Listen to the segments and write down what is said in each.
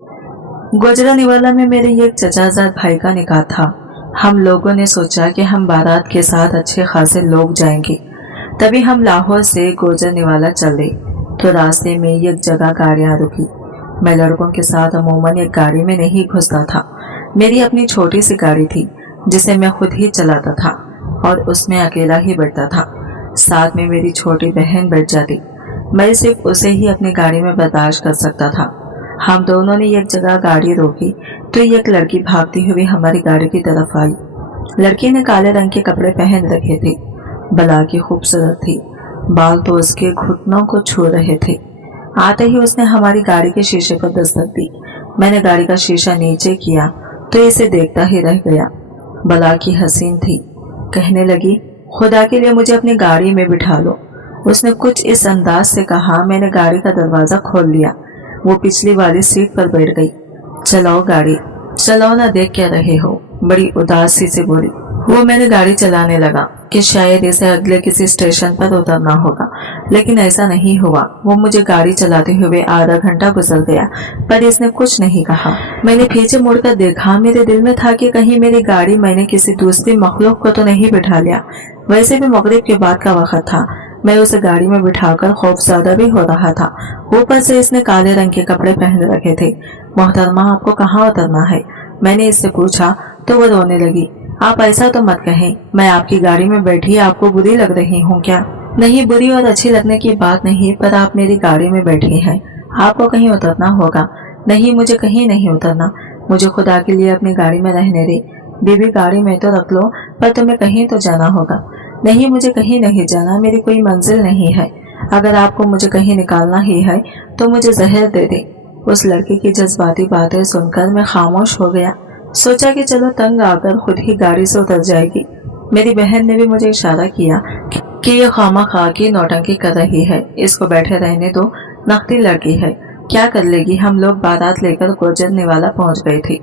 गुजरानीवाला में मेरे एक चचाजाद भाई का निकाह था। हम लोगों ने सोचा कि हम बारात के साथ अच्छे खासे लोग जाएंगे। तभी हम लाहौर से गुजरानीवाला चले तो रास्ते में एक जगह गाड़ियां रुकी। मैं लड़कों के साथ अमूमन एक गाड़ी में नहीं घुसता था। मेरी अपनी छोटी सी गाड़ी थी जिसे मैं खुद ही चलाता था और उसमें अकेला ही बैठता था। साथ में मेरी छोटी बहन बैठ जाती। मैं सिर्फ उसे ही अपनी गाड़ी में बर्दाश्त कर सकता था। हम दोनों ने एक जगह गाड़ी रोकी तो एक लड़की भागती हुई हमारी गाड़ी की तरफ आई। लड़की ने काले रंग के कपड़े पहन रखे थे। बला की खूबसूरत थी। बाल तो उसके घुटनों को छू रहे थे। आते ही उसने हमारी गाड़ी के शीशे पर दस्तक दी। मैंने गाड़ी का शीशा नीचे किया तो इसे देखता ही रह गया। बला की हसीन थी। कहने लगी, खुदा के लिए मुझे अपनी गाड़ी में बिठा लो। उसने कुछ इस अंदाज से कहा। मैंने गाड़ी का दरवाजा खोल लिया। वो पिछली वाली सीट पर बैठ गई। चलाओ गाड़ी, चलाओ ना, देख क्या रहे हो, बड़ी उदासी से बोली। वो मैंने गाड़ी चलाने लगा कि शायद इसे अगले किसी स्टेशन पर उतरना होगा, लेकिन ऐसा नहीं हुआ। वो मुझे गाड़ी चलाते हुए आधा घंटा गुजर गया पर इसने कुछ नहीं कहा। मैंने पीछे मुड़कर देखा। मेरे दिल में था कि कहीं मेरी गाड़ी मैंने किसी दूसरी मखलूक को तो नहीं बिठा लिया। वैसे भी मगरिब के बाद का वक्त था। मैं उसे गाड़ी में बिठाकर खौफज़दा भी हो रहा था। ऊपर से इसने काले रंग के कपड़े पहन रखे थे। मोहतरमा, आपको कहाँ उतरना है? मैंने इससे पूछा तो वो रोने लगी। आप ऐसा तो मत कहें, मैं आपकी गाड़ी में बैठी आपको बुरी लग रही हूँ क्या? नहीं, बुरी और अच्छी लगने की बात नहीं, पर आप मेरी गाड़ी में बैठी हैं, आपको कहीं उतरना होगा। नहीं, मुझे कहीं नहीं उतरना। मुझे खुदा के लिए अपनी गाड़ी में रहने दे। बीबी, गाड़ी में तो रख लो, पर तुम्हें कहीं तो जाना होगा। नहीं, मुझे कहीं नहीं जाना, मेरी कोई मंजिल नहीं है। अगर आपको मुझे कहीं निकालना ही है तो मुझे जहर दे दे। उस लड़की की जज्बाती बातें सुनकर मैं खामोश हो गया। सोचा कि चलो तंग आकर खुद ही गाड़ी से उतर जाएगी। मेरी बहन ने भी मुझे इशारा किया कि ये खामा-खा की नौटंकी कर रही है, इसको बैठे रहने दो, नकली लड़की है, क्या कर लेगी। हम लोग बारात लेकर गुजरानीवाला पहुंच गए थे।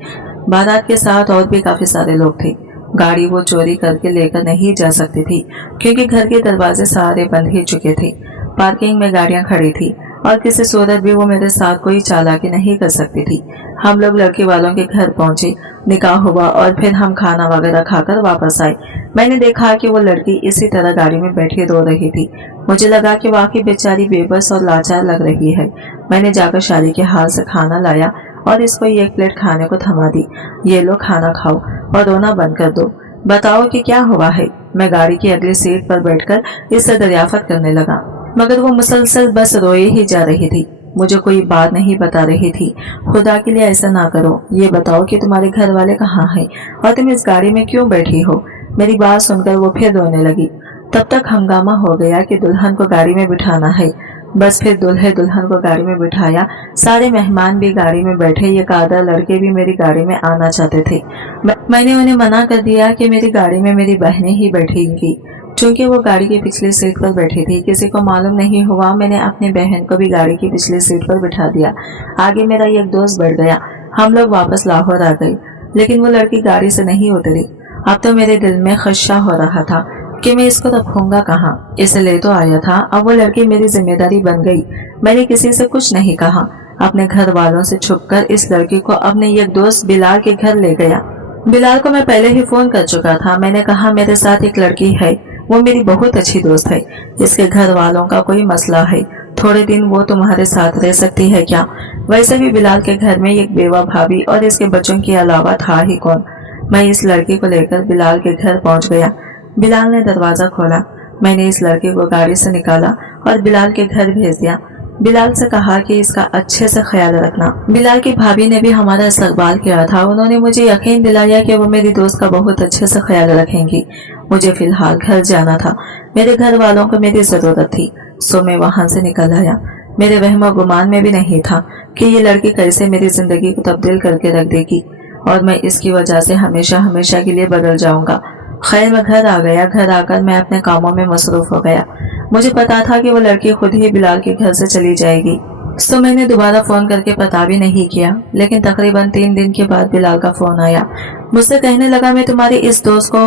बारात के साथ और भी काफी सारे लोग थे। गाड़ी वो चोरी करके लेकर नहीं जा सकती थी क्योंकि घर के दरवाजे सारे बंद ही चुके थे। पार्किंग में गाड़ियां खड़ी थी और किसी सूरत भी वो मेरे साथ कोई चालाकी नहीं कर सकती थी। हम लोग लड़के वालों के घर पहुंचे, निकाह हुआ और फिर हम खाना वगैरह खाकर वापस आए। मैंने देखा कि वो लड़की इसी तरह गाड़ी में बैठी रो रही थी। मुझे लगा कि वाकई बेचारी बेबस और लाचार लग रही है। मैंने जाकर शादी के हाल से खाना लाया और इसको एक प्लेट खाने को थमा दी। ये लो, खाना खाओ और रोना बंद कर दो। बताओ कि क्या हुआ है। मैं गाड़ी की अगली सीट पर बैठकर इससे दरियाफत करने लगा, मगर वो मुसलसल बस रोए ही जा रही थी। मुझे कोई बात नहीं बता रही थी। खुदा के लिए ऐसा ना करो। ये बताओ कि तुम्हारे घर वाले कहाँ हैं और तुम इस गाड़ी में क्यों बैठी हो? मेरी बात सुनकर वो फिर रोने लगी। तब तक हंगामा हो गया कि दुल्हन को गाड़ी में बिठाना है। बस फिर दुल्हे दुल्हन को गाड़ी में बिठाया। सारे मेहमान भी गाड़ी में बैठे। ये आधा लड़के भी मेरी गाड़ी में आना चाहते थे। मैंने उन्हें मना कर दिया कि मेरी गाड़ी में मेरी बहनें ही बैठेंगी। चूंकि वो गाड़ी की पिछली सीट पर बैठी थी, किसी को मालूम नहीं हुआ। मैंने अपनी बहन को भी गाड़ी की पिछली सीट पर बिठा दिया। आगे मेरा एक दोस्त बैठ गया। हम लोग वापस लाहौर आ गए, लेकिन वो लड़की गाड़ी से नहीं उतरी। अब तो मेरे दिल में खदशा हो रहा था कि मैं इसको रखूंगा कहाँ। इसे ले तो आया था, अब वो लड़की मेरी जिम्मेदारी बन गई। मैंने किसी से कुछ नहीं कहा। अपने घर वालों से छुपकर इस लड़की को अपने एक दोस्त बिलाल के घर ले गया। बिलाल को मैं पहले ही फोन कर चुका था। मैंने कहा, मेरे साथ एक लड़की है, वो मेरी बहुत अच्छी दोस्त है, इसके घर वालों का कोई मसला है, थोड़े दिन वो तुम्हारे साथ रह सकती है क्या? वैसे भी बिलाल के घर में एक बेवा भाभी और इसके बच्चों के अलावा था ही कौन। मैं इस लड़की को लेकर बिलाल के घर पहुंच गया। बिलाल ने दरवाजा खोला। मैंने इस लड़के को गाड़ी से निकाला और बिलाल के घर भेज दिया। बिलाल से कहा कि इसका अच्छे से ख्याल रखना। बिलाल की भाभी ने भी हमारा इस्तकबाल किया था। उन्होंने मुझे यकीन दिलाया कि वो मेरी दोस्त का बहुत अच्छे से ख्याल रखेंगी। मुझे फिलहाल घर जाना था। मेरे घर वालों को मेरी जरूरत थी, सो मैं वहां से निकल आया। मेरे वहम और गुमान में भी नहीं था कि ये लड़की कैसे मेरी जिंदगी को तब्दील करके रख देगी और मैं इसकी वजह से हमेशा हमेशा के लिए बदल जाऊंगा। खैर, मैं घर आ गया। घर आकर मैं अपने कामों में मसरूफ हो गया। मुझे पता था कि वो लड़की खुद ही बिलाल के घर से चली जाएगी, सो मैंने दोबारा फोन करके पता भी नहीं किया। लेकिन तकरीबन 3 दिन के बाद बिलाल का फोन आया। मुझसे कहने लगा, मैं तुम्हारी इस दोस्त को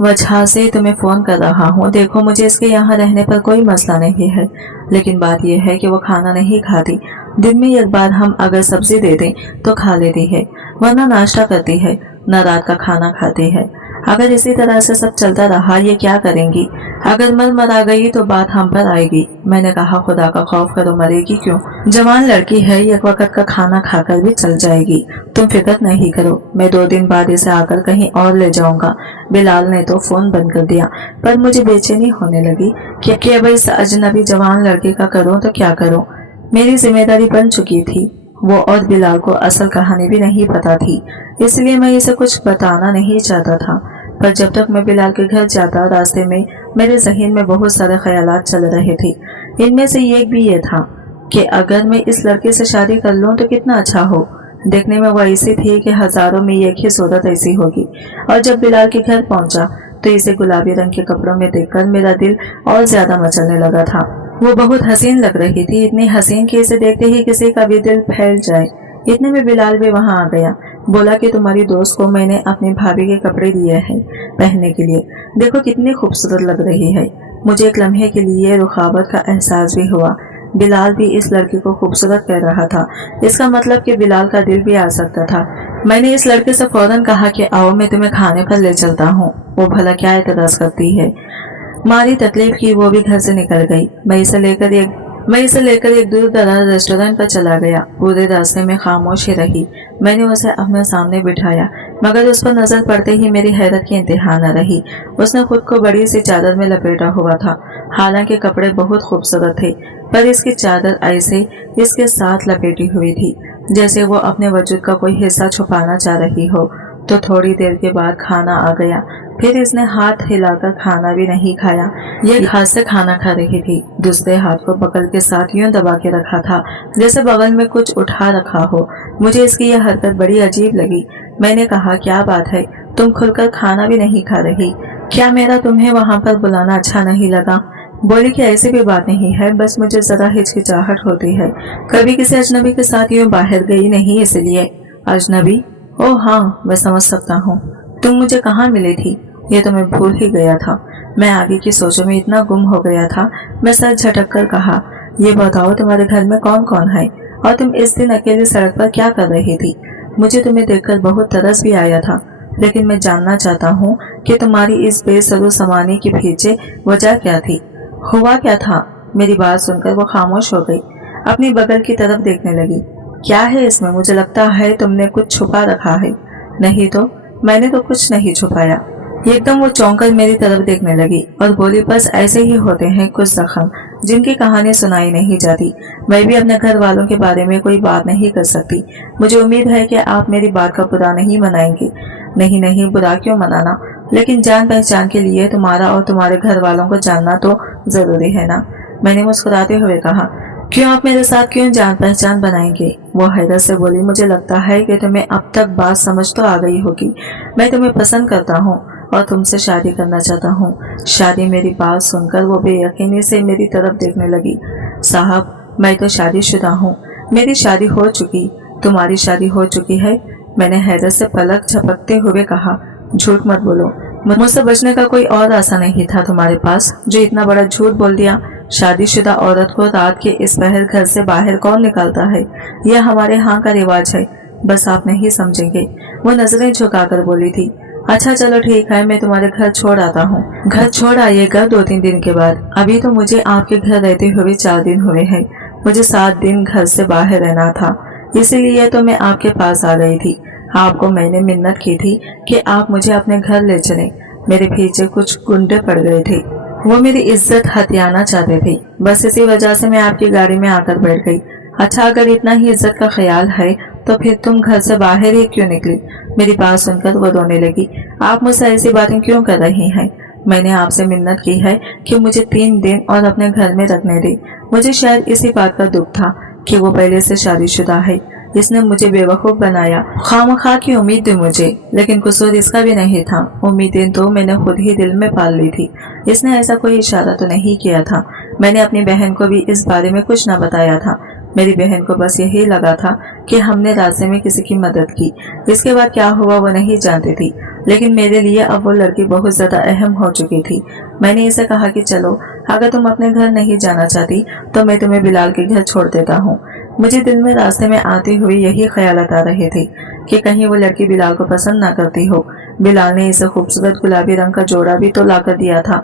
वजह से तुम्हें फोन कर रहा हूँ। देखो, मुझे इसके यहाँ रहने पर कोई मसला नहीं है, लेकिन बात यह है कि वो खाना नहीं खाती दिन में एक बार हम अगर सब्जी दे दें तो खा लेती है, वरना नाश्ता करती है, न रात का खाना खाती है। अगर इसी तरह से सब चलता रहा ये क्या करेंगी? अगर मर गई तो बात हम पर आएगी। मैंने कहा खुदा का खौफ करो, मरेगी क्यों? जवान लड़की है, एक वक्त का खाना खाकर भी चल जाएगी। तुम फिक्र नहीं करो, मैं 2 दिन बाद इसे आकर कहीं और ले जाऊंगा। बिलाल ने तो फोन बंद कर दिया, पर मुझे बेचैनी होने लगी कि अब इस अजनबी जवान लड़के का करूं तो क्या करूं। मेरी जिम्मेदारी बन चुकी थी। वो और बिलाल को असल कहानी भी नहीं पता थी, इसलिए मैं इसे कुछ बताना नहीं चाहता था। पर जब तक मैं बिलाल के घर जाता, रास्ते में मेरे जहन में बहुत सारे ख्यालात चल रहे थे। इनमें से एक भी ये था कि अगर मैं इस लड़के से शादी कर लूं तो कितना अच्छा हो। देखने में वो ऐसी थी कि हजारों में एक ही सूरत ऐसी होगी। और जब बिलाल के घर पहुंचा तो इसे गुलाबी रंग के कपड़ों में देखकर मेरा दिल और ज्यादा मचलने लगा था। वो बहुत हसीन लग रही थी, इतनी हसीन कि इसे देखते ही किसी का भी दिल फैल जाए। इतने में बिलाल भी वहां आ गया। बोला कि तुम्हारी दोस्त को मैंने अपनी भाभी के कपड़े दिए हैं पहनने के लिए, देखो कितनी खूबसूरत लग रही है। मुझे एक लम्हे के लिए रुखावत का एहसास भी हुआ। बिलाल भी इस लड़की को खूबसूरत कह रहा था, इसका मतलब कि बिलाल का दिल भी आ सकता था। मैंने इस लड़के से फौरन कहा कि आओ मैं तुम्हें खाने पर ले चलता हूँ। वो भला क्या एतराज करती है। मारी तकलीफ की वो भी घर से निकल गई। मैं इसे लेकर एक दूर दराज रेस्टोरेंट पर चला गया। पूरे रास्ते में खामोशी रही। मैंने उसे अपने सामने बिठाया, मगर उस पर नजर पड़ते ही मेरी हैरत की इंतहा न रही। उसने खुद को बड़ी सी चादर में लपेटा हुआ था। हालांकि कपड़े बहुत खूबसूरत थे, पर इसकी चादर ऐसे इसके साथ लपेटी हुई थी जैसे वो अपने वजूद का कोई हिस्सा छुपाना चाह रही हो। तो थोड़ी देर के बाद खाना आ गया। फिर इसने हाथ हिलाकर खाना भी नहीं खाया। ये हाथ से खाना खा रही थी, दूसरे हाथ को बगल के साथ यूं दबा के रखा था जैसे बगल में कुछ उठा रखा हो। मुझे इसकी यह हरकत बड़ी अजीब लगी। मैंने कहा क्या बात है, तुम खुलकर खाना भी नहीं खा रही? क्या मेरा तुम्हें वहां पर बुलाना अच्छा नहीं लगा? बोली कि ऐसी भी बात नहीं है, बस मुझे जरा हिचकिचाहट होती है। कभी किसी अजनबी के साथ यूं बाहर गई नहीं इसलिए। अजनबी? ओह हाँ, मैं समझ सकता हूँ। तुम मुझे कहाँ मिली थी ये तो मैं भूल ही गया था। मैं आगे की सोचों में इतना गुम हो गया था। मैं सर झटक कर कहा, ये बताओ तुम्हारे घर में कौन कौन है और तुम इस दिन अकेली सड़क पर क्या कर रही थी? मुझे तुम्हें देखकर बहुत तरस भी आया था, लेकिन मैं जानना चाहता हूँ कि तुम्हारी इस बेसरू समाने के पीछे वजह क्या थी? हुआ क्या था? मेरी बात सुनकर वो खामोश हो गई, अपनी बगल की तरफ देखने लगी। क्या है इसमें? मुझे लगता है तुमने कुछ छुपा रखा है। नहीं तो, मैंने तो कुछ नहीं छुपाया। एकदम वो चौंकर मेरी तरफ देखने लगी और बोली, बस ऐसे ही होते हैं कुछ जख्म जिनकी कहानी सुनाई नहीं जाती। मैं भी अपने घर वालों के बारे में कोई बात नहीं कर सकती। मुझे उम्मीद है कि आप मेरी बात का बुरा नहीं मनाएंगे। नहीं नहीं, बुरा क्यों मनाना, लेकिन जान पहचान के लिए तुम्हारा और तुम्हारे घर वालों को जानना तो जरूरी है ना। मैंने मुस्कुराते हुए कहा, क्यों आप मेरे साथ क्यों जान पहचान बनाएंगे? वो हैरत से बोली, मुझे लगता है कि तुम्हें अब तक बात समझ तो आ गई होगी। मैं तुम्हें पसंद करता हूँ और तुमसे शादी करना चाहता हूँ। शादी? मेरी बात सुनकर वो बेयकीनी से मेरी तरफ देखने लगी। साहब, मैं तो शादीशुदा हूँ, मेरी शादी हो चुकी। तुम्हारी शादी हो चुकी है? मैंने हैरत से पलक झपकते हुए कहा, झूठ मत बोलो। मुझसे बचने का कोई और रास्ता नहीं था तुम्हारे पास जो इतना बड़ा झूठ बोल दिया? शादीशुदा औरत को रात के इस पहर घर से बाहर कौन निकालता है? यह हमारे यहाँ का रिवाज है, बस आप नहीं समझेंगे। वो नजरें झुकाकर बोली थी, अच्छा चलो ठीक है, मैं तुम्हारे घर छोड़ आता हूँ। घर छोड़ आइएगा 2-3 दिन के बाद। अभी तो मुझे आपके घर रहते हुए 4 दिन हुए हैं। मुझे 7 दिन घर से बाहर रहना था, इसीलिए तो मैं आपके पास आ गई थी। आपको मैंने मिन्नत की थी कि आप मुझे अपने घर ले चलें। मेरे पीछे कुछ गुंडे पड़ गए थे, वो मेरी इज्जत हथियाना चाहते थे। बस इसी वजह से मैं आपकी गाड़ी में आकर बैठ गई। अच्छा, अगर इतना ही इज्जत का ख्याल है तो फिर तुम घर से बाहर ही क्यों निकली? मेरी बात सुनकर वो रोने लगी। आप मुझसे ऐसी बातें क्यों कर रही हैं? मैंने आपसे मिन्नत की है कि मुझे 3 दिन और अपने घर में रखने दे। मुझे शायद इसी बात का दुख था कि वो पहले से शादीशुदा है। इसने मुझे बेवकूफ बनाया, खामखा की उम्मीद दी मुझे, लेकिन कसूर इसका भी नहीं था। उम्मीदें तो मैंने खुद ही दिल में पाल ली थी। इसने ऐसा कोई इशारा तो नहीं किया था। मैंने अपनी बहन को भी इस बारे में कुछ न बताया था। मेरी बहन को बस यही लगा था कि हमने रास्ते में किसी की मदद की। इसके बाद क्या हुआ वो नहीं जानती थी, लेकिन मेरे लिए अब वो लड़की बहुत ज्यादा अहम हो चुकी थी। मैंने इसे कहा कि चलो, अगर तुम अपने घर नहीं जाना चाहती तो मैं तुम्हें बिलाल के घर छोड़ देता हूँ। मुझे दिल में रास्ते में आती हुई यही ख्यालात आ रहे थे कि कहीं वो लड़की बिलाल को पसंद ना करती हो। बिलाल ने इसे खूबसूरत गुलाबी रंग का जोड़ा भी तो लाकर दिया था।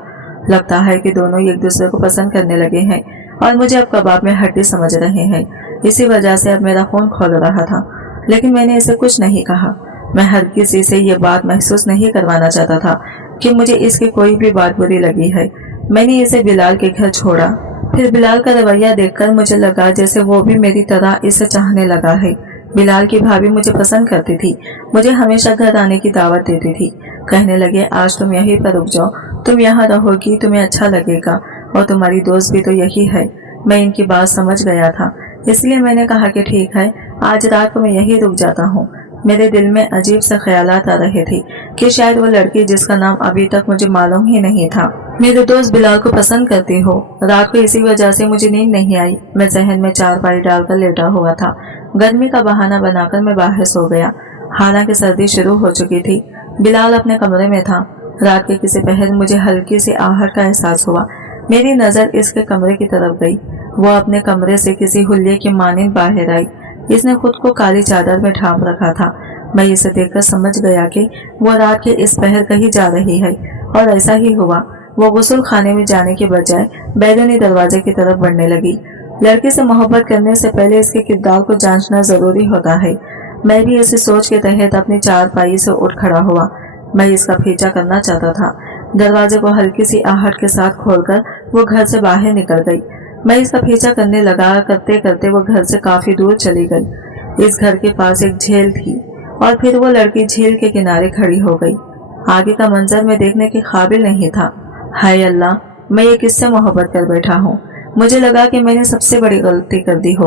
लगता है कि दोनों एक दूसरे को पसंद करने लगे हैं और मुझे अब कबाब में हड्डी समझ रहे हैं। इसी वजह से अब मेरा खून खौल रहा था, लेकिन मैंने इसे कुछ नहीं कहा। मैं हर किसी से ये बात महसूस नहीं करवाना चाहता था कि मुझे इसकी कोई भी बात बुरी लगी है। मैंने इसे बिलाल के घर छोड़ा। फिर बिलाल का रवैया देखकर मुझे लगा जैसे वो भी मेरी तरह इसे चाहने लगा है। बिलाल की भाभी मुझे पसंद करती थी, मुझे हमेशा घर आने की दावत देती थी। कहने लगे आज तुम यहीं पर रुक जाओ, तुम यहाँ रहोगी, तुम्हें अच्छा लगेगा और तुम्हारी दोस्त भी तो यही है। मैं इनकी बात समझ गया था, इसलिए मैंने कहा कि ठीक है, आज रात को मैं यहीं रुक जाता हूँ। मेरे दिल में अजीब से ख्यालात आ रहे थे कि शायद वो लड़की जिसका नाम अभी तक मुझे मालूम ही नहीं था मेरे दोस्त बिलाल को पसंद करती हो। रात को इसी वजह से मुझे नींद नहीं आई। मैं जहन में चारपाई डालकर लेटा हुआ था। गर्मी का बहाना बनाकर मैं बाहर सो गया। हालांकि सर्दी शुरू हो चुकी थी। बिलाल अपने कमरे में था। रात के किसी पहर मुझे हल्की सी आहट का एहसास हुआ। मेरी नजर इसके कमरे की तरफ गई। वो अपने कमरे से किसी हुलिये की मानिंद बाहर आई। इसने खुद को काली चादर में ढांप रखा था। मैं इसे देखकर समझ गया कि वो रात के इस पहर कहीं जा रही है, और ऐसा ही हुआ। वो गुस्ल खाने में जाने के बजाय बैरूनी दरवाजे की तरफ बढ़ने लगी। लड़की से मोहब्बत करने से पहले इसके किरदार को जांचना जरूरी होता है। मैं भी इसी सोच के तहत अपनी चारपाई से उठ खड़ा हुआ। मैं इसका पीछा करना चाहता था। दरवाजे को हल्की सी आहट के साथ खोलकर वो घर से बाहर निकल गई। मैं इसका पीछा करने लगा। करते करते वो घर से काफी दूर चली गई। इस घर के पास एक झील थी और फिर वो लड़की झील के किनारे खड़ी हो गई। आगे का मंजर में देखने के काबिल नहीं था। हाय अल्लाह, मैं ये किससे मोहब्बत कर बैठा हूँ। मुझे लगा कि मैंने सबसे बड़ी गलती कर दी हो।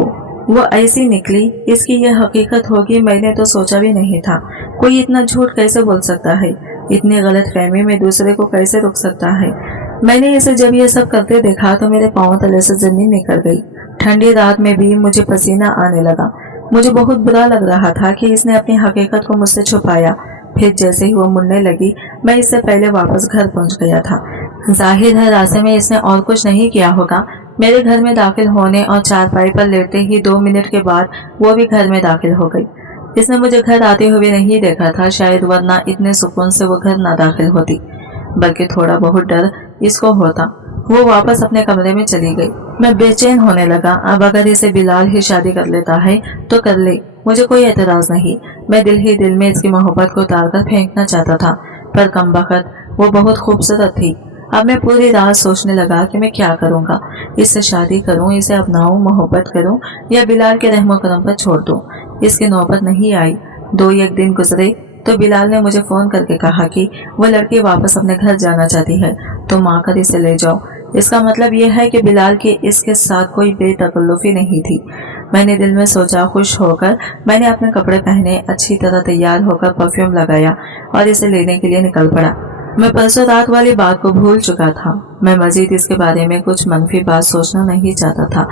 वो ऐसी निकली, इसकी ये हकीकत होगी मैंने तो सोचा भी नहीं था। कोई इतना झूठ कैसे बोल सकता है, इतनी गलत फहमी में दूसरे को कैसे रोक सकता है। मैंने इसे जब ये सब करते देखा तो मेरे पांव तले से जमीन निकल गई। ठंडी रात में भी मुझे पसीना आने लगा। मुझे बहुत बुरा लग रहा था कि इसने अपनी हकीकत को मुझसे छुपाया। फिर जैसे ही वो मुड़ने लगी, मैं इससे पहले वापस घर पहुंच गया था। जाहिर है रास्ते में इसने और कुछ नहीं किया होगा। मेरे घर में दाखिल होने और चारपाई पर लेटते ही 2 मिनट के बाद वो भी घर में दाखिल हो गई। इसने मुझे घर आते हुए नहीं देखा था, शायद वरना इतने सुकून से वो घर ना दाखिल होती, बल्कि थोड़ा बहुत डर इसको होता। वो वापस अपने कमरे में चली गई। मैं बेचैन होने लगा। अब अगर इसे बिलाल ही शादी कर लेता है तो कर ले, मुझे कोई एतराज नहीं। मैं दिल ही दिल में इसकी मोहब्बत को उतारकर फेंकना चाहता था, पर कमबख्त वो बहुत खूबसूरत थी। अब मैं पूरी रात सोचने लगा कि मैं क्या करूंगा। इससे शादी करूं, इसे अपनाऊं, मोहब्बत करूं या बिलाल के रहमो करम पर छोड़ दूं। इसकी नौबत नहीं आई। 2-1 दिन गुजरे तो बिलाल ने मुझे फोन करके कहा कि वो लड़की वापस अपने घर जाना चाहती है, तुम आकर इसे ले जाओ। इसका मतलब यह है कि बिलाल की इसके साथ कोई बेतकल्लुफी नहीं थी। मैंने दिल में सोचा। खुश होकर मैंने अपने कपड़े पहने, अच्छी तरह तैयार होकर परफ्यूम लगाया और इसे लेने के लिए निकल पड़ा। मैं परसों रात वाली बात को भूल चुका था। मैं मजीद इसके बारे में कुछ मनफी बात सोचना नहीं चाहता था।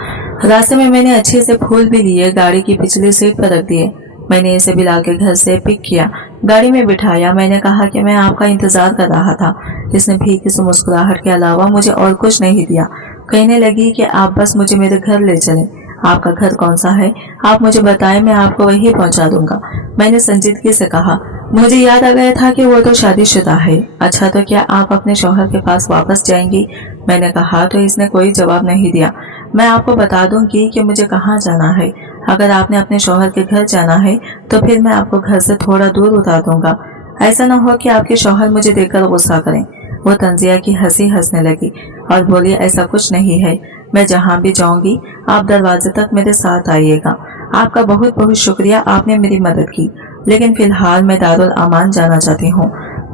रास्ते में मैंने अच्छे से फूल भी लिए, गाड़ी की पिछली सीट पर रख दिए। मैंने इसे बिलाल के घर से पिक किया, गाड़ी में बिठाया। मैंने कहा कि मैं आपका इंतजार कर रहा था। इसने फीकी से मुस्कुराहट के अलावा मुझे और कुछ नहीं दिया। कहने लगी कि आप बस मुझे मेरे घर ले चलें। आपका घर कौन सा है, आप मुझे बताएं, मैं आपको वहीं पहुंचा दूंगा। मैंने संजीदगी से कहा। मुझे याद आ गया था कि वो तो शादीशुदा है। अच्छा, तो क्या आप अपने शौहर के पास वापस जाएंगी? मैंने कहा तो इसने कोई जवाब नहीं दिया। मैं आपको बता दूंगी कि मुझे कहाँ जाना है। अगर आपने अपने शौहर के घर जाना है तो फिर मैं आपको घर से थोड़ा दूर उतार दूंगा। ऐसा न हो कि आपके शौहर मुझे देखकर गुस्सा करें। वो तंजिया की हंसी हंसने लगी और बोली, ऐसा कुछ नहीं है, मैं जहाँ भी जाऊंगी आप दरवाजे तक मेरे साथ आइएगा। आपका बहुत बहुत शुक्रिया, आपने मेरी मदद की, लेकिन फिलहाल मैं दारुल अमान जाना चाहती हूँ।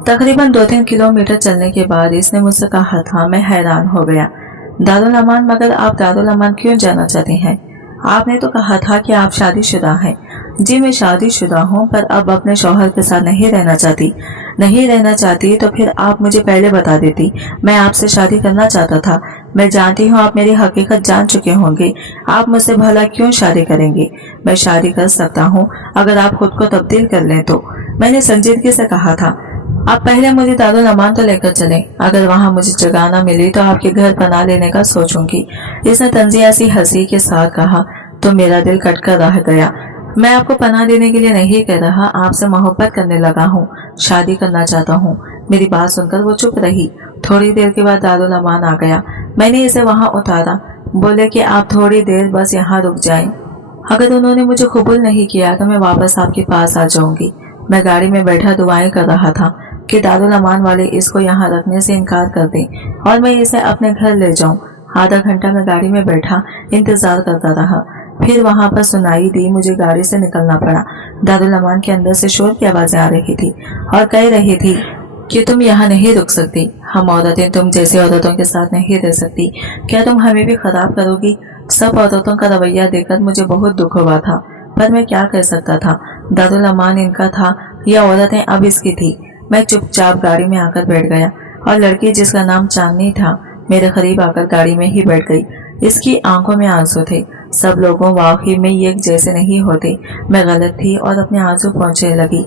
तकरीबन 2-3 किलोमीटर चलने के बाद इसने मुझसे कहा था। मैं हैरान हो गया। दारुल अमान? मगर आप दारुल अमान क्यों जाना चाहती हैं? आपने तो कहा था कि आप शादीशुदा हैं। जी मैं शादीशुदा हूँ, पर अब अपने शौहर के साथ नहीं रहना चाहती तो फिर आप मुझे पहले बता देती। मैं आपसे शादी करना चाहता था। मैं जानती हूँ आप मेरी हकीकत जान चुके होंगे। आप मुझसे भला क्यों शादी करेंगे? मैं शादी कर सकता हूँ अगर आप खुद को तब्दील कर लें तो। मैंने संजीदगी से कहा था। आप पहले मुझे दारुल अमान तो लेकर चलें। अगर वहाँ मुझे जगह न मिली तो आपके घर पनाह लेने का सोचूंगी। इसने तंजिया सी हंसी के साथ कहा। तो मेरा दिल कटकर रह गया। मैं आपको पनाह देने के लिए नहीं कह रहा, आपसे मोहब्बत करने लगा हूँ, शादी करना चाहता हूँ। मेरी बात सुनकर वो चुप रही। थोड़ी देर के बाद दारुल अमान आ गया। मैंने इसे वहाँ उतारा। बोले कि आप थोड़ी देर बस यहाँ रुक जाएं। अगर उन्होंने मुझे कबूल नहीं किया तो मैं वापस आपके पास आ जाऊंगी। मैं गाड़ी में बैठा दुआएं कर रहा था कि दारुल अमान वाले इसको यहाँ रखने से इनकार कर दें और मैं इसे अपने घर ले जाऊं। आधा घंटा मैं गाड़ी में बैठा इंतजार करता रहा। फिर वहाँ पर सुनाई दी, मुझे गाड़ी से निकलना पड़ा। दारुल अमान के अंदर से शोर की आवाजें आ रही थी और कह रही थी कि तुम यहाँ नहीं रुक सकती, हम औरतें तुम जैसी औरतों के साथ नहीं रह सकती, क्या तुम हमें भी खराब करोगी। सब औरतों का रवैया देखकर मुझे बहुत दुख हुआ था, पर मैं क्या कर सकता था। दारुल अमान इनका था या औरतें अब इसकी थी। मैं चुपचाप गाड़ी में आकर बैठ गया और लड़की जिसका नाम चांदनी था मेरे करीब आकर गाड़ी में ही बैठ गई। इसकी आंखों में आंसू थे। सब लोगों वाकई में एक जैसे नहीं होते। मैं गलत थी और अपने आंसू पहुंचने लगी।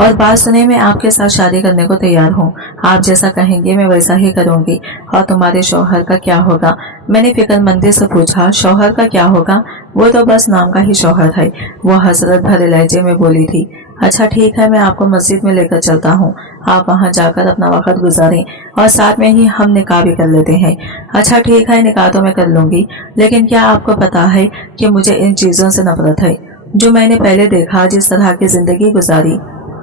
और बात सुने, मैं आपके साथ शादी करने को तैयार हूँ। आप जैसा कहेंगे मैं वैसा ही करूँगी। और तुम्हारे शौहर का क्या होगा? मैंने फिक्रमंदी से पूछा। शौहर का क्या होगा? वो तो बस नाम का ही शौहर है, वो हसरत भरे लहजे में बोली थी। अच्छा ठीक है, मैं आपको मस्जिद में लेकर चलता हूँ, आप वहाँ जाकर अपना वक्त गुजारें और साथ में ही हम निकाह भी कर लेते हैं। अच्छा ठीक है, निकाह तो मैं कर लूंगी, लेकिन क्या आपको पता है कि मुझे इन चीज़ों से नफरत है जो मैंने पहले देखा, जिस तरह की जिंदगी गुजारी।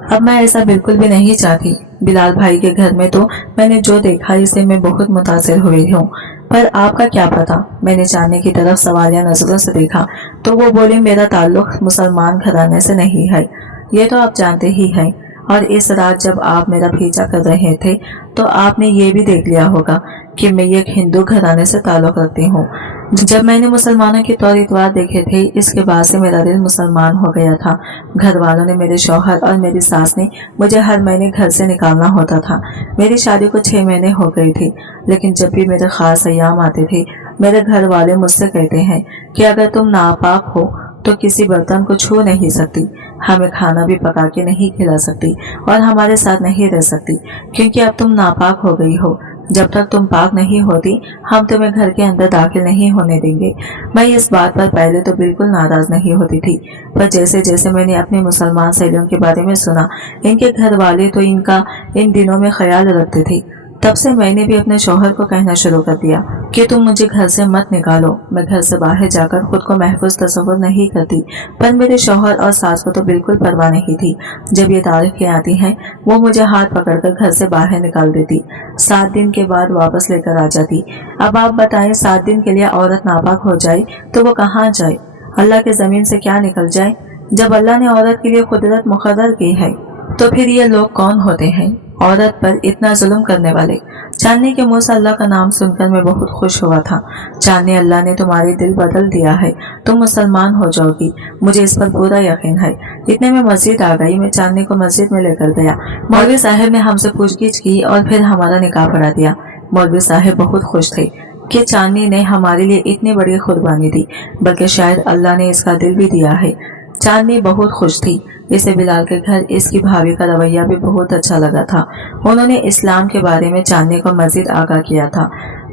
अब मैं ऐसा बिल्कुल भी नहीं चाहती। बिलाल भाई के घर में तो मैंने जो देखा इससे मैं बहुत मुतासिर हुई हूँ, पर आपका क्या पता। मैंने चांदनी की तरफ सवालिया नजरों से देखा तो वो बोली, मेरा ताल्लुक मुसलमान घराने से नहीं है, ये तो आप जानते ही हैं। और इस रात जब आप मेरा पीछा कर रहे थे तो आपने ये भी देख लिया होगा कि मैं एक हिंदू घराने से ताल्लुक रखती हूँ। जब मैंने मुसलमानों के तौर इतवार देखे थे, इसके बाद से मेरा दिल मुसलमान हो गया था। घर वालों ने, मेरे शौहर और मेरी सास ने मुझे हर महीने घर से निकालना होता था। मेरी शादी को 6 महीने हो गए थे, लेकिन जब भी मेरे खास अय्याम आते थे मेरे घर वाले मुझसे कहते हैं कि अगर तुम नापाक हो तो किसी बर्तन को छू नहीं सकती, हमें खाना भी पका के नहीं खिला सकती और हमारे साथ नहीं रह सकती, क्योंकि अब तुम नापाक हो गई हो। जब तक तुम पाक नहीं होती हम तुम्हें घर के अंदर दाखिल नहीं होने देंगे। मैं इस बात पर पहले तो बिल्कुल नाराज नहीं होती थी, पर जैसे जैसे मैंने अपने मुसलमान सहेलियों के बारे में सुना, इनके घर वाले तो इनका इन दिनों में ख्याल रखते थे, तब से मैंने भी अपने शौहर को कहना शुरू कर दिया कि तुम मुझे घर से मत निकालो। मैं घर से बाहर जाकर खुद को महफूज तस्वुर नहीं करती, पर मेरे शौहर और सास को तो बिल्कुल परवाह नहीं थी। जब ये तारीखें आती हैं वो मुझे हाथ पकड़कर घर से बाहर निकाल देती, 7 दिन के बाद वापस लेकर आ जाती। अब आप बताएं, 7 दिन के लिए औरत नापाक हो जाए तो वो कहाँ जाए? अल्लाह के जमीन से क्या निकल जाए? जब अल्लाह ने औरत के लिए कुदरत मुकर्रर की है तो फिर ये लोग कौन होते हैं औरत पर इतना जुल्म करने वाले? चांदनी के मुंह से अल्लाह का नाम सुनकर मैं बहुत खुश हुआ था। चांदनी, अल्लाह ने तुम्हारी दिल बदल दिया है, तुम मुसलमान हो जाओगी, मुझे इस पर पूरा यकीन है। इतने में मस्जिद आ गई। मैं चांदनी को मस्जिद में लेकर गया। मौलवी साहब ने हमसे पूछगिछ की और फिर हमारा निकाह पढ़ा दिया। मौलवी साहब बहुत खुश थे कि चांदनी ने हमारे लिए इतनी बड़ी कुर्बानी दी, बल्कि शायद अल्लाह ने इसका दिल भी दिया है। चांदनी बहुत खुश थी। इसे बिलाल के घर इसकी भाभी का रवैया भी बहुत अच्छा लगा था। उन्होंने इस्लाम के बारे में चांदनी को मजीद आगाह किया था,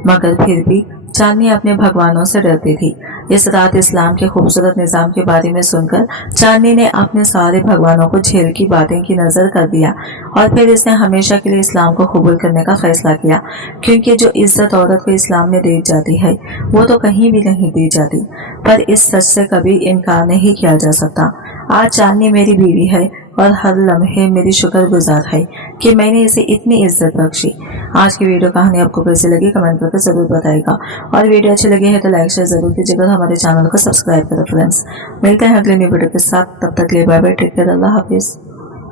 मगर फिर भी चांदनी अपने भगवानों से डरती थी। इस रात इस्लाम के खूबसूरत निज़ाम के बारे में सुनकर चांदनी ने अपने सारे भगवानों को झेल की बातें की नजर कर दिया और फिर इसने हमेशा के लिए इस्लाम को कबूल करने का फैसला किया, क्योंकि जो इज्जत औरत को इस्लाम में दी जाती है वो तो कहीं भी नहीं दी जाती। पर इस सच से कभी इनकार नहीं किया जा सकता। आज चांदनी मेरी बीवी है और हर लम्हे मेरी शुक्रगुजार है कि मैंने इसे इतनी इज्जत बख्शी। आज की वीडियो कहानी आपको कैसी लगी कमेंट करके जरूर बताएगा, और वीडियो अच्छी लगी है तो लाइक शेयर जरूर कीजिएगा, हमारे चैनल को सब्सक्राइब करें फ्रेंड्स। मिलते हैं अगले न्यू वीडियो के साथ, तब तक के लिए बाय बाय, टेक केयर, अल्लाह हाफिज।